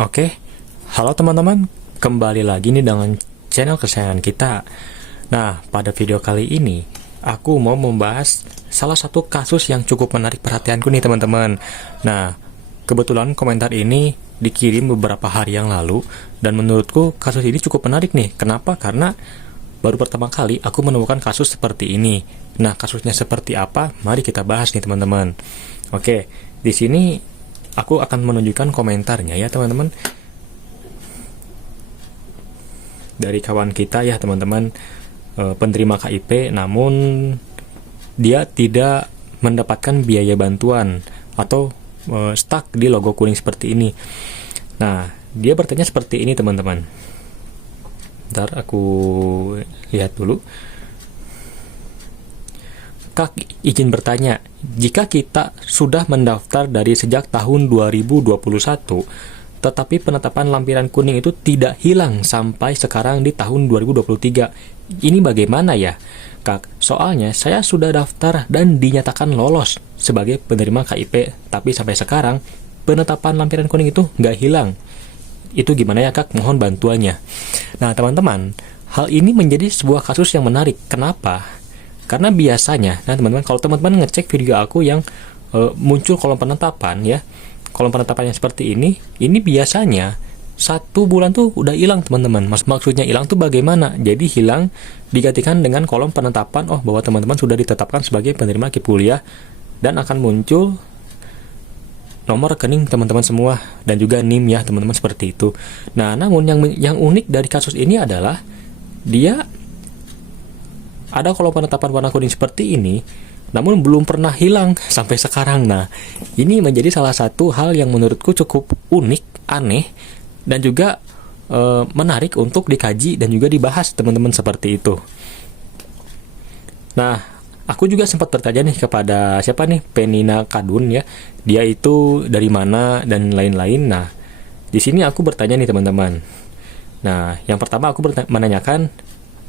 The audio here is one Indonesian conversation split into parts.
Oke. Halo teman-teman, kembali lagi nih dengan channel kesayangan kita. Nah, pada video kali ini, aku mau membahas salah satu kasus yang cukup menarik perhatianku nih teman-teman. Nah, kebetulan komentar ini dikirim beberapa hari yang lalu, dan menurutku kasus ini cukup menarik nih. Kenapa? Karena baru pertama kali aku menemukan kasus seperti ini. Nah, kasusnya seperti apa? Mari kita bahas nih teman-teman. Oke, di sini aku akan menunjukkan komentarnya ya teman-teman, dari kawan kita ya teman-teman, penerima KIP namun dia tidak mendapatkan biaya bantuan atau stuck di logo kuning seperti ini. Nah, dia bertanya seperti ini teman-teman. Bentar, aku lihat dulu. Kak, izin bertanya, jika kita sudah mendaftar dari sejak tahun 2021, tetapi penetapan lampiran kuning itu tidak hilang sampai sekarang di tahun 2023, ini bagaimana ya? Kak, soalnya saya sudah daftar dan dinyatakan lolos sebagai penerima KIP, tapi sampai sekarang penetapan lampiran kuning itu nggak hilang. Itu gimana ya Kak? Mohon bantuannya. Nah teman-teman, hal ini menjadi sebuah kasus yang menarik. Kenapa? Karena biasanya, nah teman-teman, kalau teman-teman ngecek video aku yang muncul kolom penetapan ya, kolom penetapan yang seperti ini biasanya 1 bulan tuh udah hilang teman-teman. Maksudnya hilang tuh bagaimana? Jadi hilang digantikan dengan kolom penetapan, oh bahwa teman-teman sudah ditetapkan sebagai penerima KIP kuliah, dan akan muncul nomor rekening teman-teman semua dan juga NIM ya teman-teman, seperti itu. Nah, namun yang unik dari kasus ini adalah dia ada kolom penetapan warna kuning seperti ini, namun belum pernah hilang sampai sekarang. Nah, ini menjadi salah satu hal yang menurutku cukup unik, aneh, dan juga menarik untuk dikaji dan juga dibahas teman-teman, seperti itu. Nah, aku juga sempat bertanya nih kepada siapa nih, Penina Kadun ya, dia itu dari mana dan lain-lain. Nah, di sini aku bertanya nih teman-teman. Nah, yang pertama aku menanyakan,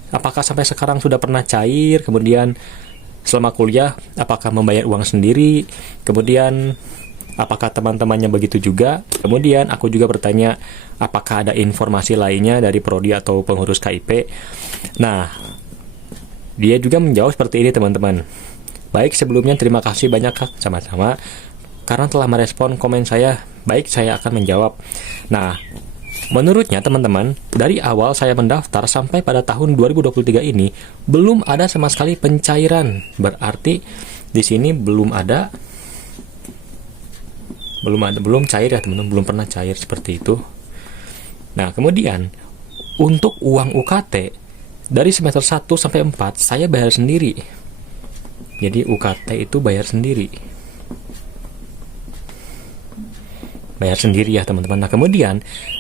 apakah sampai sekarang sudah pernah cair, kemudian selama kuliah apakah membayar uang sendiri, kemudian apakah teman-temannya begitu juga. Kemudian aku juga bertanya apakah ada informasi lainnya dari prodi atau pengurus KIP. Nah, dia juga menjawab seperti ini teman-teman. Baik, sebelumnya terima kasih banyak Kak, sama-sama, karena telah merespon komen saya. Baik, saya akan menjawab. Nah, menurutnya teman-teman, dari awal saya mendaftar sampai pada tahun 2023 ini belum ada sama sekali pencairan. Berarti di sini belum cair ya teman-teman, belum pernah cair seperti itu. Nah, kemudian untuk uang UKT dari semester 1 sampai 4 saya bayar sendiri. Jadi UKT itu bayar sendiri. Bayar sendiri ya teman-teman. Nah, kemudian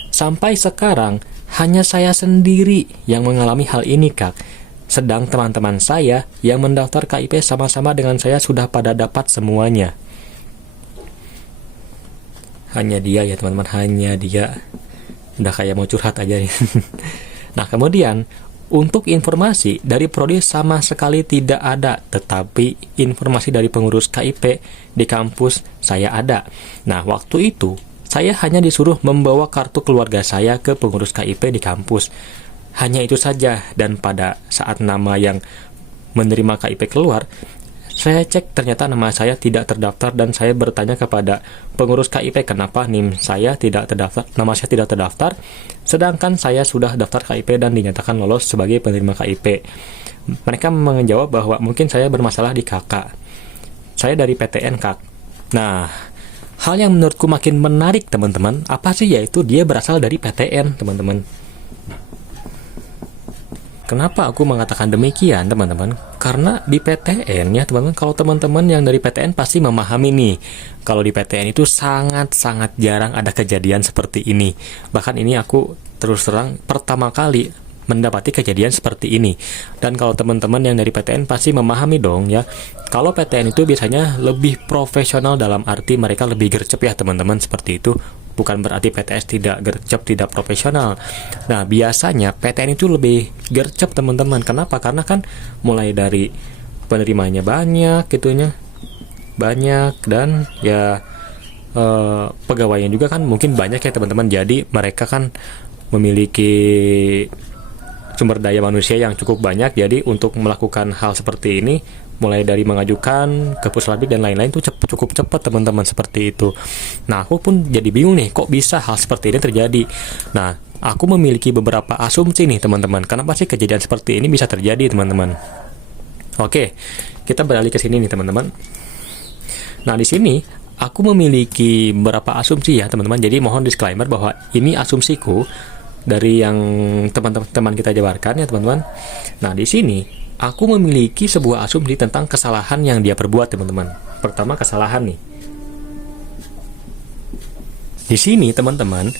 sampai sekarang hanya saya sendiri yang mengalami hal ini Kak. Sedang teman-teman saya yang mendaftar KIP sama-sama dengan saya sudah pada dapat semuanya. Hanya dia ya teman-teman, hanya dia. Udah kayak mau curhat aja nih. Nah, kemudian untuk informasi dari prodi sama sekali tidak ada, tetapi informasi dari pengurus KIP di kampus saya ada. Nah, waktu itu saya hanya disuruh membawa kartu keluarga saya ke pengurus KIP di kampus. Hanya itu saja, dan pada saat nama yang menerima KIP keluar, saya cek ternyata nama saya tidak terdaftar, dan saya bertanya kepada pengurus KIP kenapa NIM saya tidak terdaftar, nama saya tidak terdaftar, sedangkan saya sudah daftar KIP dan dinyatakan lolos sebagai penerima KIP. Mereka menjawab bahwa mungkin saya bermasalah di KK. Saya dari PTN Kak. Nah, hal yang menurutku makin menarik teman-teman, apa sih, yaitu dia berasal dari PTN teman-teman. Kenapa aku mengatakan demikian teman-teman? Karena di PTN ya teman-teman, kalau teman-teman yang dari PTN pasti memahami nih, kalau di PTN itu sangat-sangat jarang ada kejadian seperti ini. Bahkan ini aku terus terang pertama kali mendapati kejadian seperti ini. Dan kalau teman-teman yang dari PTN pasti memahami dong ya, kalau PTN itu biasanya lebih profesional, dalam arti mereka lebih gercep ya teman-teman, seperti itu. Bukan berarti PTS tidak gercep, tidak profesional. Nah, biasanya PTN itu lebih gercep teman-teman. Kenapa? Karena kan mulai dari penerimanya banyak gitunya, banyak, dan ya pegawainya juga kan mungkin banyak ya teman-teman. Jadi mereka kan memiliki sumber daya manusia yang cukup banyak. Jadi untuk melakukan hal seperti ini, mulai dari mengajukan ke puslabik dan lain-lain tuh cukup cepat teman-teman, seperti itu. Nah, aku pun jadi bingung nih, kok bisa hal seperti ini terjadi. Nah, aku memiliki beberapa asumsi nih teman-teman, kenapa sih kejadian seperti ini bisa terjadi teman-teman. Oke, kita beralih ke sini nih teman-teman. Nah, di sini aku memiliki beberapa asumsi ya teman-teman. Jadi mohon disclaimer bahwa ini asumsiku dari yang teman-teman kita jabarkan ya teman-teman. Nah, di sini aku memiliki sebuah asumsi tentang kesalahan yang dia perbuat teman-teman. Pertama, kesalahan nih. Di sini teman-teman,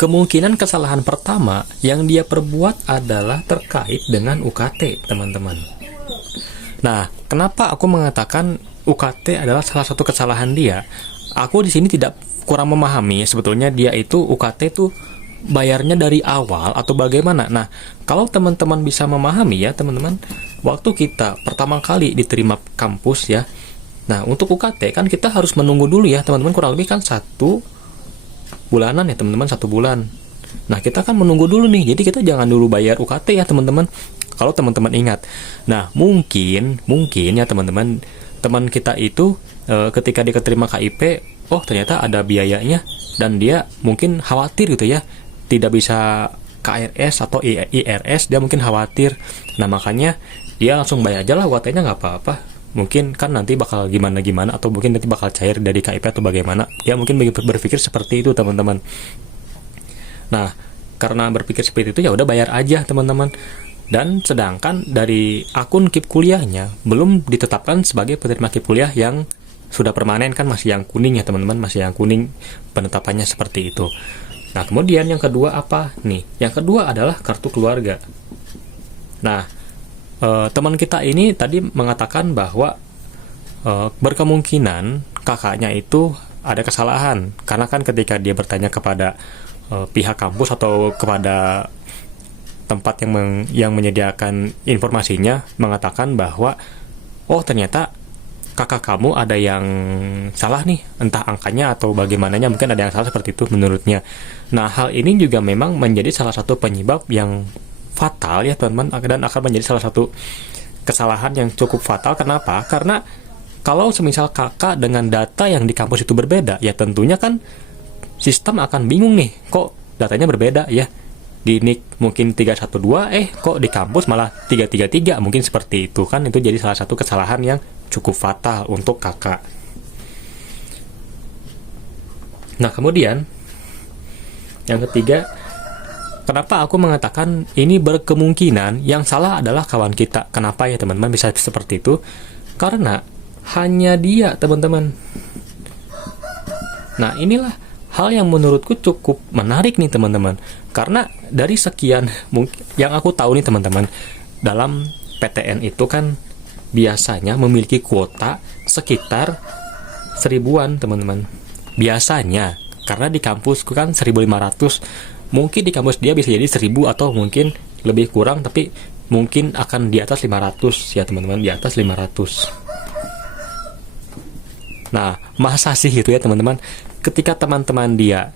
kemungkinan kesalahan pertama yang dia perbuat adalah terkait dengan UKT teman-teman. Nah, kenapa aku mengatakan UKT adalah salah satu kesalahan dia? Aku di sini tidak kurang memahami sebetulnya dia itu UKT itu bayarnya dari awal atau bagaimana. Nah, kalau teman-teman bisa memahami ya teman-teman, waktu kita pertama kali diterima kampus ya, nah untuk UKT kan kita harus menunggu dulu ya teman-teman, kurang lebih kan 1 bulanan ya teman-teman, 1 bulan. Nah, kita kan menunggu dulu nih, jadi kita jangan dulu bayar UKT ya teman-teman, kalau teman-teman ingat. Nah, mungkin ya teman-teman, teman kita itu ketika dia keterima KIP, oh ternyata ada biayanya, dan dia mungkin khawatir gitu ya, tidak bisa KRS atau IRS, dia mungkin khawatir. Nah, makanya dia langsung bayar aja lah UKT-nya, nggak apa-apa. Mungkin kan nanti bakal gimana-gimana, atau mungkin nanti bakal cair dari KIP atau bagaimana. Dia mungkin berpikir seperti itu teman-teman. Nah, karena berpikir seperti itu ya udah bayar aja teman-teman. Dan sedangkan dari akun KIP kuliahnya belum ditetapkan sebagai penerima KIP kuliah yang sudah permanen, kan masih yang kuning ya teman-teman, masih yang kuning penetapannya seperti itu. Nah, kemudian yang kedua apa nih? Yang kedua adalah kartu keluarga. Nah, teman kita ini tadi mengatakan bahwa berkemungkinan kakaknya itu ada kesalahan, karena kan ketika dia bertanya kepada pihak kampus atau kepada tempat yang menyediakan informasinya, mengatakan bahwa oh ternyata kakak kamu ada yang salah nih, entah angkanya atau bagaimananya, mungkin ada yang salah seperti itu menurutnya. Nah, hal ini juga memang menjadi salah satu penyebab yang fatal ya teman-teman, dan akan menjadi salah satu kesalahan yang cukup fatal. Kenapa? Karena kalau semisal kakak dengan data yang di kampus itu berbeda, ya tentunya kan sistem akan bingung nih, kok datanya berbeda ya. Di NIK mungkin 312, kok di kampus malah 333, mungkin seperti itu kan. Itu jadi salah satu kesalahan yang cukup fatal untuk kakak. Nah, kemudian yang ketiga, kenapa aku mengatakan ini berkemungkinan yang salah adalah kawan kita. Kenapa ya teman-teman bisa seperti itu? Karena hanya dia teman-teman. Nah, inilah hal yang menurutku cukup menarik nih teman-teman. Karena dari sekian yang aku tahu nih teman-teman, dalam PTN itu kan biasanya memiliki kuota sekitar 1000-an teman-teman. Biasanya, karena di kampusku kan 1500, mungkin di kampus dia bisa jadi 1000 atau mungkin lebih kurang, tapi mungkin akan di atas 500 ya teman-teman, di atas 500. Nah, masa sih itu ya teman-teman, ketika teman-teman dia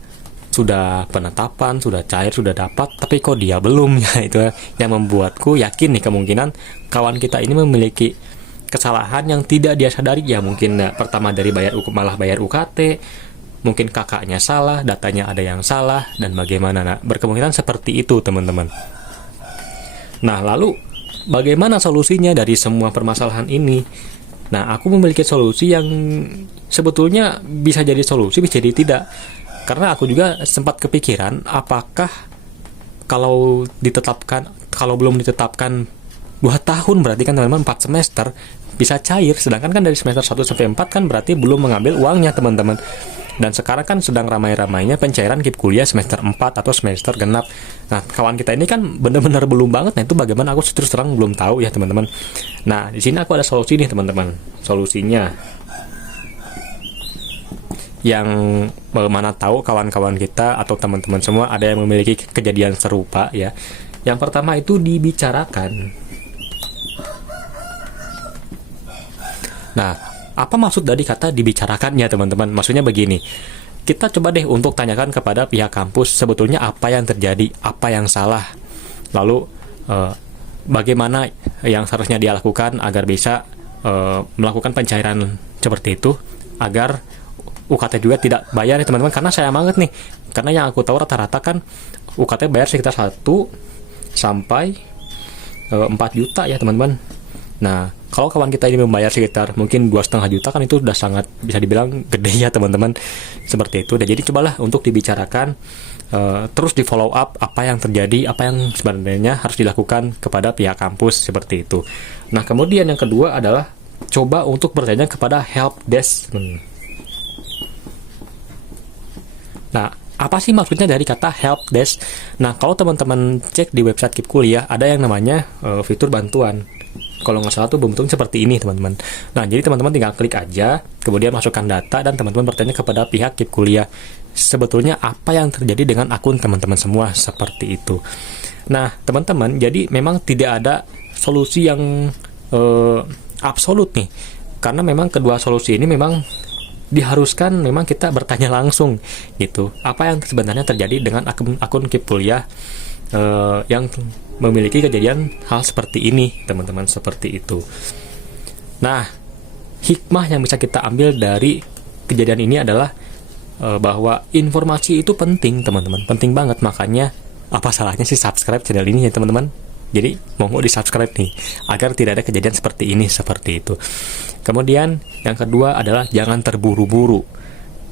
sudah penetapan, sudah cair, sudah dapat, tapi kok dia belum ya, itu yang membuatku yakin nih kemungkinan kawan kita ini memiliki kesalahan yang tidak dia sadari ya. Mungkin pertama dari malah bayar UKT, mungkin kakaknya salah, datanya ada yang salah, dan bagaimana. Nah, berkemungkinan seperti itu teman-teman. Nah, lalu bagaimana solusinya dari semua permasalahan ini? Nah, aku memiliki solusi yang sebetulnya bisa jadi solusi, bisa jadi tidak. Karena aku juga sempat kepikiran, apakah kalau belum ditetapkan 2 tahun, berarti kan teman-teman 4 semester bisa cair. Sedangkan kan dari semester 1 sampai 4 kan berarti belum mengambil uangnya teman-teman. Dan sekarang kan sedang ramai-ramainya pencairan KIP kuliah semester 4 atau semester genap. Nah, kawan kita ini kan benar-benar belum banget. Nah, itu bagaimana aku terus terang belum tahu ya teman-teman. Nah, di sini aku ada solusi nih teman-teman. Solusinya yang mana tahu kawan-kawan kita atau teman-teman semua ada yang memiliki kejadian serupa ya. Yang pertama itu dibicarakan. Nah, apa maksud dari kata dibicarakannya, teman-teman? Maksudnya begini, kita coba deh untuk tanyakan kepada pihak kampus sebetulnya apa yang terjadi, apa yang salah, lalu bagaimana yang seharusnya dia lakukan agar bisa melakukan pencairan seperti itu, agar UKT juga tidak bayar ya teman-teman. Karena sayang banget nih, karena yang aku tahu rata-rata kan UKT bayar sekitar 1 sampai 4 juta ya teman-teman. Nah, kalau kawan kita ini membayar sekitar mungkin 2,5 juta, kan itu sudah sangat bisa dibilang gede ya teman-teman. Seperti itu. Dan jadi cobalah untuk dibicarakan, terus di follow up apa yang terjadi, apa yang sebenarnya harus dilakukan kepada pihak kampus, seperti itu. Nah, kemudian yang kedua adalah coba untuk bertanya kepada help desk. Nah, apa sih maksudnya dari kata help desk? Nah, kalau teman-teman cek di website Keep Kuliah, ada yang namanya fitur bantuan. Kalau nggak salah tuh bentuknya seperti ini, teman-teman. Nah, jadi teman-teman tinggal klik aja, kemudian masukkan data, dan teman-teman bertanya kepada pihak Keep Kuliah, sebetulnya apa yang terjadi dengan akun teman-teman semua, seperti itu. Nah, teman-teman, jadi memang tidak ada solusi yang absolut nih, karena memang kedua solusi ini memang diharuskan memang kita bertanya langsung gitu, apa yang sebenarnya terjadi dengan akun Keep Kuliah yang memiliki kejadian hal seperti ini, teman-teman, seperti itu. Nah, hikmah yang bisa kita ambil dari kejadian ini adalah bahwa informasi itu penting, teman-teman, penting banget. Makanya apa salahnya sih subscribe channel ini ya teman-teman. Jadi monggo di subscribe nih, agar tidak ada kejadian seperti ini, seperti itu. Kemudian yang kedua adalah jangan terburu-buru.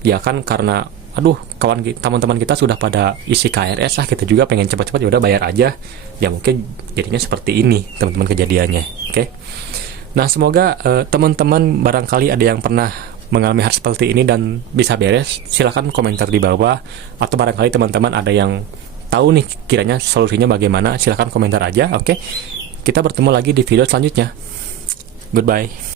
Ya kan, karena teman-teman kita sudah pada isi KRS, kita juga pengen cepat-cepat, ya udah bayar aja. Ya mungkin jadinya seperti ini, teman-teman, kejadiannya. Oke. Nah, semoga teman-teman barangkali ada yang pernah mengalami hal seperti ini dan bisa beres. Silahkan komentar di bawah, atau barangkali teman-teman ada yang tahu nih kiranya solusinya bagaimana, silahkan komentar aja. Oke. Kita bertemu lagi di video selanjutnya. Goodbye.